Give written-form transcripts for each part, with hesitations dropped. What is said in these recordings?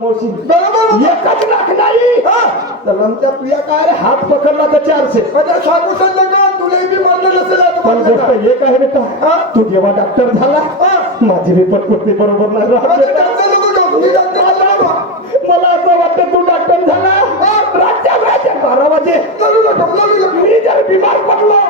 बरोबर एकच लाख नाही तर आमच्या तुझ्या काय रे हात पकडला तर 400. सांगू सांगलं का तुला बी मानलं नसेल आता पण म्हणलं गोष्ट का? एक आहे बेटा, तू जेव्हा डॉक्टर झाला माझी रिपोर्ट कुठली बरोबर नाही राहत म्हणजे बेटा. डॉक्टर नको जाऊ, मी डॉक्टर झालो बाबा. मला असं वाटतं तू डॉक्टर झाला रात्री 12 वाजे लढू नको. मी जर बिमार पडलो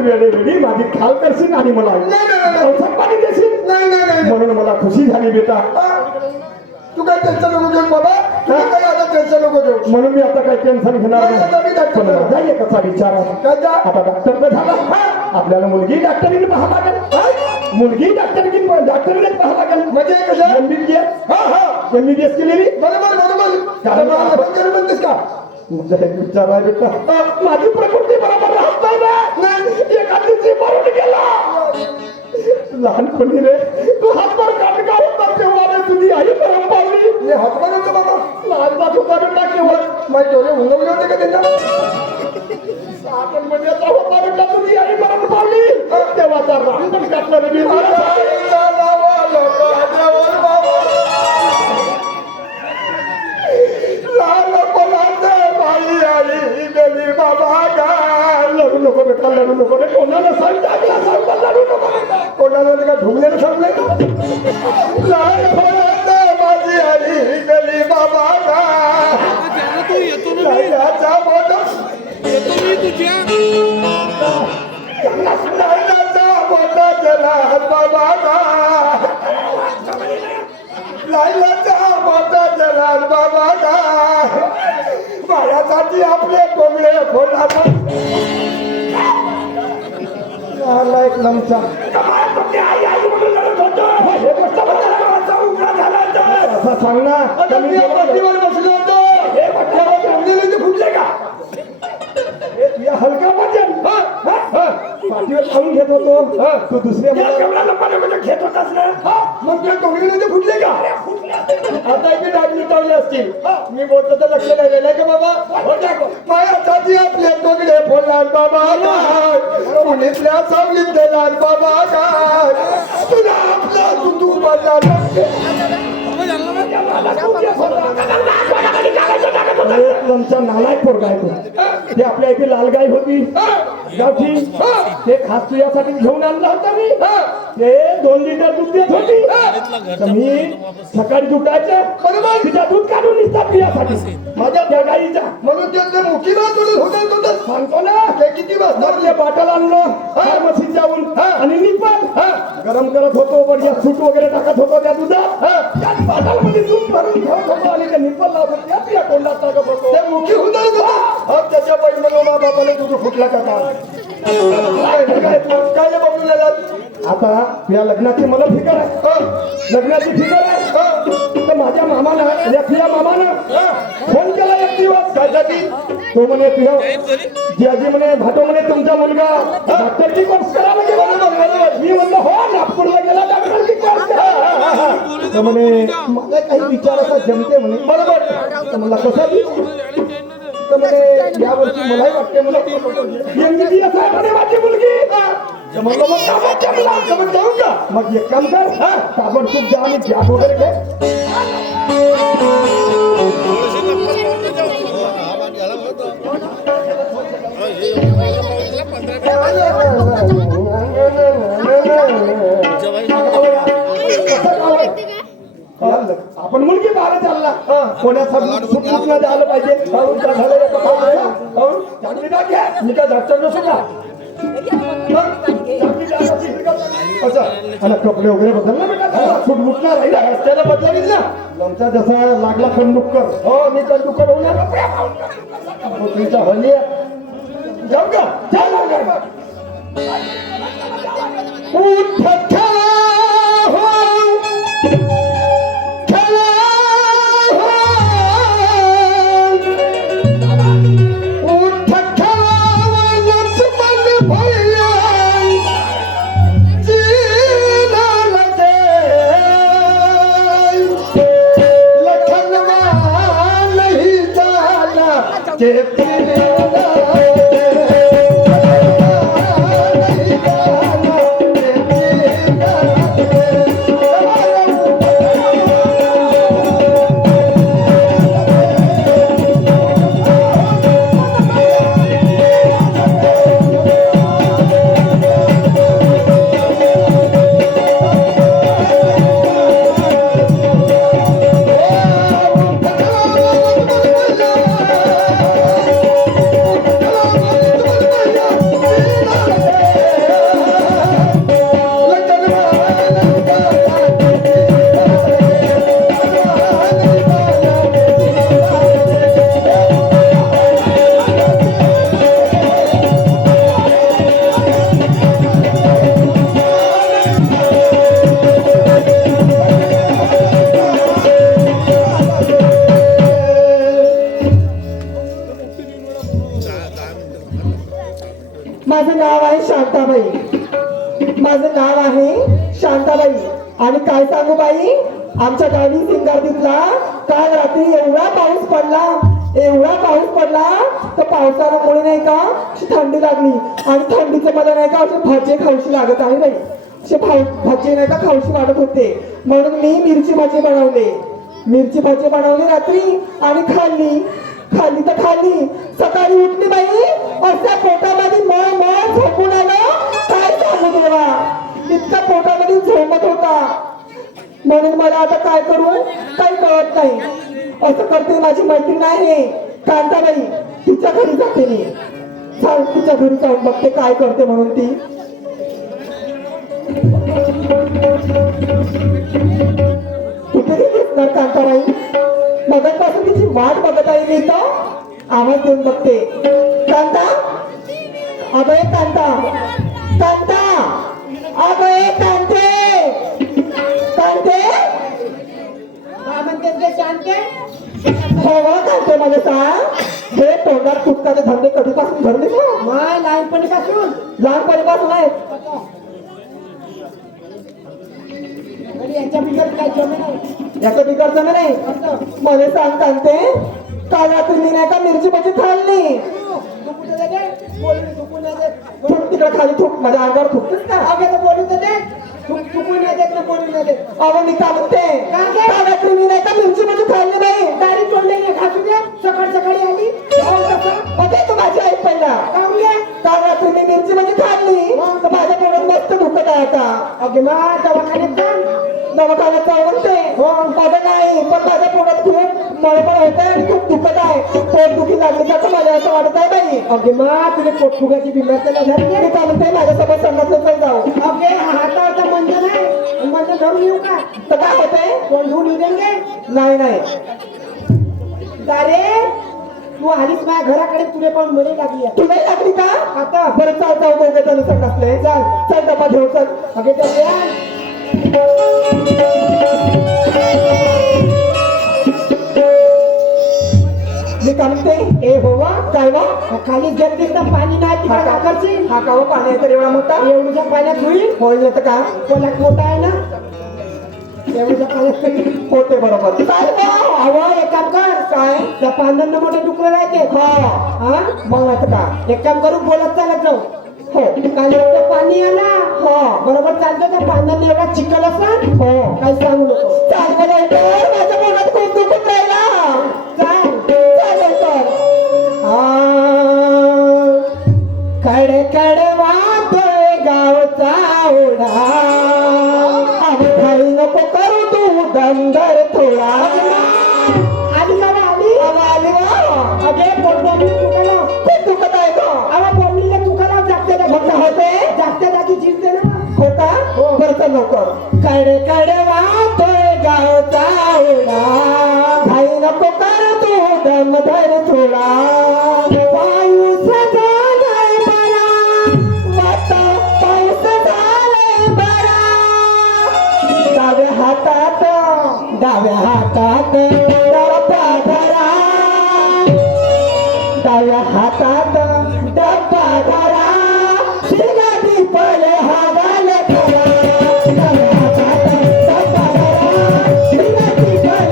वेळी माझी ख्याल करशील आणि मला नाही. औषध पाणी देशील नाही. म्हणून मला खुशी झाली बेटा. तू काय टेन्शन नको घेऊ बाबा, तू काही आता टेन्शन नको घेऊ. म्हणून मी आता काही टेन्शन घेणार नाही, आता मी नाही. डॉक्टर पण माझा एकाचा विचार आहे, काय जा? आता डॉक्टर तर झाला आपल्याला मुलगी डॉक्टरीने पाहा लागेल. मुलगी डॉक्टरीने पाहा लागेल. म्हणजे कसं? MBBS केलेली बरोबर आपण करू म्हणतेस का? मुद्दा एक विचार आहे बेटा, माझी प्रकृती बरोबर राहत नाही ना. एका दिवशी मरून गेला लहानपणी रे, तू हातभर काटका होता तेव्हा रे तुझी आई परम पावली. मी हातमान होतो बाबा, लहानपण होता बेटा केवळ माझे डोळे उंगवले होते का त्यांना? 6 महिन्याचा होता बेटा तुझी आई परम पावली तेव्हा तर लहानपण काटलं रे मी. लढू नको बेटा, लढू नको रे. कोणाला सांगता लढू नको बेटा. कोणाला का ढुंगलेलं सांगले माझी आई गेली बाबा तू येतो ना मी याचा मोठा येतो मी तुझ्या मोठा चला बाबा लायलाचा मोठा चला बाबा माझ्यासाठी आपले कोंबडे फोडला एक लमचा असं सांग ना. मी पाठीवर बसलो होतो फुटले का या हलका वजन पाठीवर खाऊन घेत होतो तू दुसऱ्या घेत होतास ना मग तुला टोंगडीमध्ये फुटले का आता इथे डागली चावले असतील मी बोलतो तर लक्ष नाही दिलंय का बाबा माझ्यासाठी आपले टोंगडे फोडला बाबा काय पुण्यातल्या सावलीत गेला बाबा काय तुला आपला तू बदला लमचा नालायक पोरगा आहे तो. ते आपल्या इथे लाल गाय होती गावठी, ते खास तुझ्यासाठी घेऊन आणलं होतं मी. ते 2 लिटर दूध देत होती तर मी सकाळी उठायचं बरोबर तिच्या दूध काढून निघतात तुझ्यासाठी माझ्या त्या गाईच्या. म्हणून ते मुकीला तुला होतं होतं सांगतो ना ते किती वाजता मग ते बाटल आणलं फार्मसीत जाऊन आणि निपाल गरम करत होतो, बढिया सूट वगैरे टाकत होतो त्या दुधात. त्याच बाटलमध्ये दूध भरून ठेवत होतो आणि ते निपाल लावत होतो, त्यात या कोंडात टाकत होतो. ते मुखी होतं त्याच्या पहिले मला बाबाने तुझं फुटला का काय बघून आता या लग्नाची मला फिकर आहे, लग्नाची फिकर आहे. तर माझ्या मामानं या मामानं फोन केला एक दिवस काय तो म्हणे तुझ्या जियाजी म्हणे भातो म्हणे तुमचा मुलगा डॉक्टरची कोर्स करायला गेला. मी म्हणलं हो नागपूरला गेला डॉक्टरची कोर्स करा. तर म्हणे मला काही विचार असा जमते म्हणे बरोबर. तर मला कसं तर म्हणे यावर्षी मलाही वाटते मला MBBS आहे म्हणे माझी मुलगी. तर म्हणलं मग कामात जमला तर मग जाऊ का. मग एक काम कर ताबडतोब जा आणि गॅस वगैरे घे. आपण मुलगी बाहेर चालला कोणासाठी सुटलं झालं पाहिजे. मी काय डॉक्टर नसू का आणि कपडे वगैरे बदलला बेटा फुटमुटला राहिला रस्त्याला बदला गेला लमचा जसा लागला कंडुक्कर हो मी कंडुक्कर होणार तुमचा हल्ली जाऊ का नाव आहे शांताबाई. माझं नाव आहे शांताबाई. आणि काय सांगू बाई, आमच्या गावी सिंगारदीतला काल रात्री एवढा पाऊस पडला, एवढा पाऊस पडला तर पावसामुळे नाही का अशी थंडी लागली. आणि थंडीचे मला नाही का असे भजे खाऊशी लागत आहे बाई. असे भजे नाही का खाऊशी वाटत होते, म्हणून मी मिरची भजे बनवले. मिरची भजे बनवली रात्री आणि खाल्ली. खाल्ली तर खाल्ली, सकाळी उठली बाई अशा पोटामध्ये मळ मळ झोपून आलं. काय सांगू देवा, इतका पोटामध्ये झोपत होता. म्हणून मला आता काय करू काही कळत नाही. असं करते माझी मैत्रीण आहे कांताबाई, तिच्या घरी जाते मी. चाल तिच्या घरी जाऊन बघते काय करते म्हणून ती. कुठे दिसणार कांताबाई, मगापासून तिची वाट बघत आहे मी तर. आवाज देऊन बघते. कांता, अगं कांता, कांता, अगं कांते, कांते. काय म्हणतेस रे शांते? हो कांते, मला सांग हे तोंडात फुटकाचे धंदे कधीपासून धरले का? मग लहानपणीपासून लहानपणीपासून आहे. आणि याच्या बिगर काय जमे नाही. याचं बिघडचं नाही. मला सांग कांते, काल रात्री मी नाही का मिरची भजी खाल्ली. तू कुठे जाते? बोलून चुकून नाही देत. थुक तिकडे खाली थुक, माझ्या अंगावर थुकतेस का? अगं तर बोलून देते. चुकून नाही देत ना बोलून नाही देत. अगं मी काय म्हणते, काय गे? काल रात्री मी नाही का मिरची भजी खाल्ली बाई. दारी तोंडले खासू दे. सकाळ सकाळी आली हो कसं अरे तू माझी आई पहिला. काऊले? काल रात्री मी मिरची भजी खाल्ली तर माझ्या पोटात मस्त दुखत आहे आता. अगे मा दवाखान्यात जा. दवाखान्यात जाऊ म्हणते. हो अगं नाही, पण माझ्या पोटात खूप मळमळ होत आहे आणि खूप दुखत आहे. पोट दुखी लागली का मला असं वाटत आहे बाई. अगे मा तुझे पोटफुग्याची बिमार त्याला झाली. मी काय म्हणते, माझ्यासोबत संघातलं चल जाऊ. अगे हातावरचा मंद नाही, मंद धरून येऊ का? तर काय होते? कोण धुवून येऊ नाही नाही, दारे तू आलीस माझ्या घराकडे, तुझे पण मरे लागली आहे. तू नाही लागली का? आता बरं चाल जाऊ दोघे जण संघातले. चल चल डबा घेऊ चल. अगे त्या मी काय म्हणते, ए होवा काय वा खाली जगदीश पाणी नाही तिकडे काकरची. हा का हो, पाणी आहे तर एवढा मोठा एवढ्या पाण्यात होईल. होईल नाही तर का कोलाक मोठा आहे ना, एवढ्या पाण्यात होईल. होते बरोबर. काय वा? अहो एक काम कर, काय त्या पांढऱ्यांना मोठे डुकरं राहते. हा मग नाही तर का. एक काम करू, बोलत चालत जाऊ. हो काल एवढं पाणी आला हो बरोबर चालतो. त्या पांढऱ्यांना एवढा चिखल असणार हो. काही सांगू नको. चाल मला लवकर, माझ्या पोटात खूप दुखत राहिला. चाल चाल लवकर. कड कड वाहतोय गावचा ओढा. घरी नको करू तू दंदर थोडा. आली बाबा आली. आली वा. अगे बोंबली तुकाला. खूप दुखत आहे का? अरे बोंबलीला तुकाला जागत्या मग काय जागी होते? जागत्या जागी जिरते ना. हो का? बरं चल लवकर. कड कड वाहतोय गावचा ओढा. घाई नको कर तू दम धर थोडा. पाऊस झालाय बरा. वाता पाऊस झालाय बरा. डाव्या हातात डब्बा धरा. डाव्या हातात डब्बा धरा. शिगाटी पळे हवाल करा. डाव्या हातात डब्बा धरा. शिगाटी पळे हवाल करा.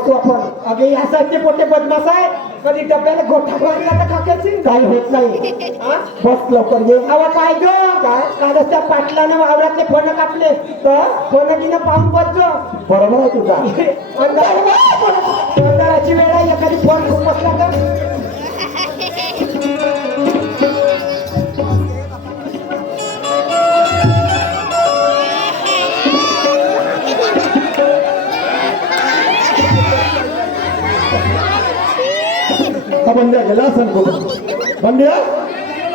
बसू आपण. अगे यासाठी पोटे बदमाश आहे. कधी डब्याला गोठा मारला तर खाक्याची काही होत नाही. हा? बस लवकर ये. अवा पाहिजे काय कालच त्या पाटलानं वावरातले फण कापले तर फणकीनं पाहून बसलो. बरोबर आहे तुझा. अंधाराची वेळ आहे एखादी फोन खूप बसला तर हा बंड्या गेला असेल कुठं. बंड्या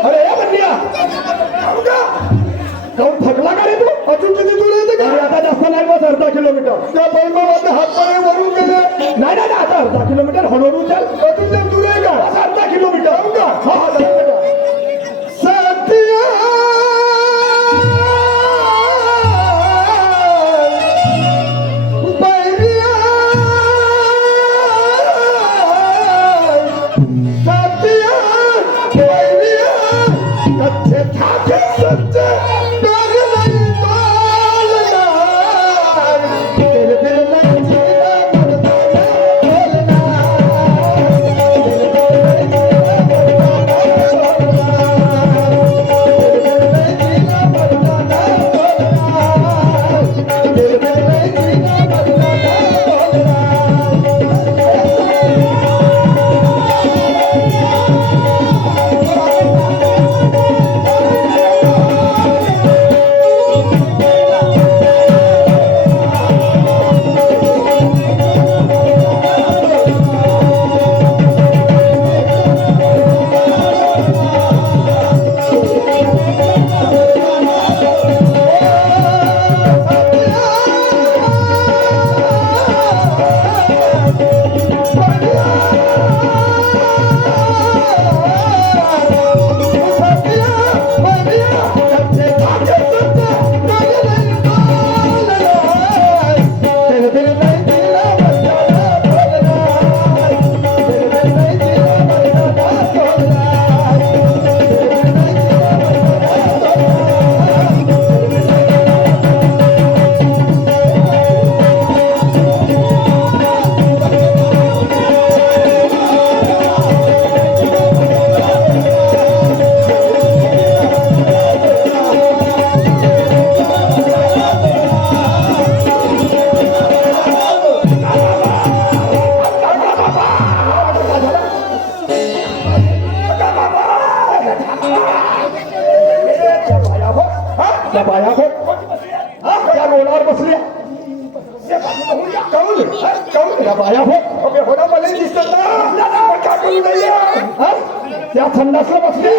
अरे या बंड्या काऊन थकला का रे तू. अजून किती दूर येते का अरे आता जास्त नाही बस अर्धा किलोमीटर. त्या बैलबाबाचे हात पाय वरून गेले. नाही नाही आता अर्धा किलोमीटर हळूहळू चल. अजून ते दूर आहे का बस अर्धा किलोमीटर. जाऊ का? हा हा जाऊ बेटा. सत्या बैरिया सत्या बैरिया कच्चे ठाके सच्चे डर नहीं तोलना तेरे दिल में जीना बोलना त्या बाया बघ. हा, त्या रोडावर बसल्या. काऊन काऊन त्या बाया बघ. अबे होणं मला दिसत ना का करू नाही हा? त्या संडासला बसली.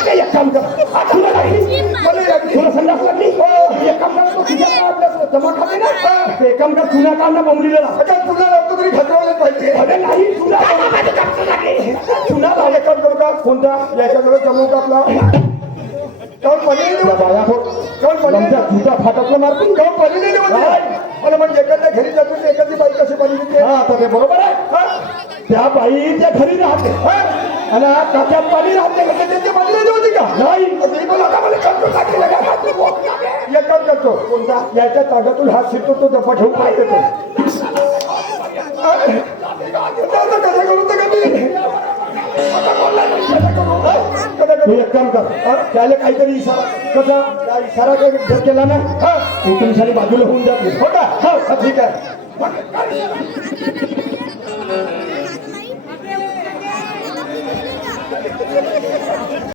अरे एक काम कर. हा, तुला लागली. मला लागली. तुला संडास लागली. एक काम कर. तू खिशात आपल्या जमा खाते ना. एक काम कर. चुना काढ ना बोंबलीला. आता तुला लावतो तरी खतरवायलाच पाहिजे अरे नाही चुना चुना लाव. एक काम करू का कोणता. याच्याकडे जमू का आपला काऊन पहिले त्या बाया बघ. काऊन पहिले तुमच्या तुझा फाटकला मारतील. काऊन पहिले मला म्हणजे एखाद्या घरी जातो एखादी बाई कशी बनली हा आता ते बरोबर आहे. त्या बाईच्या घरी राहते. आणि काच्यात पाणी राहते. म्हणजे त्यांची बनलेली होती का नाही. मी बोला का मला कंट्रोल टाकलेला का? एक काम करतो कोणता याच्या तागातून हात शिरतो तो दफा ठेवून पाय देतो कसं करू तर तू एक काम कर. त्याला काहीतरी इशारा. कसा त्या इशारा जर केला ना तू तुमच्या बाजूला होऊन जाते. हो का हा ठीक आहे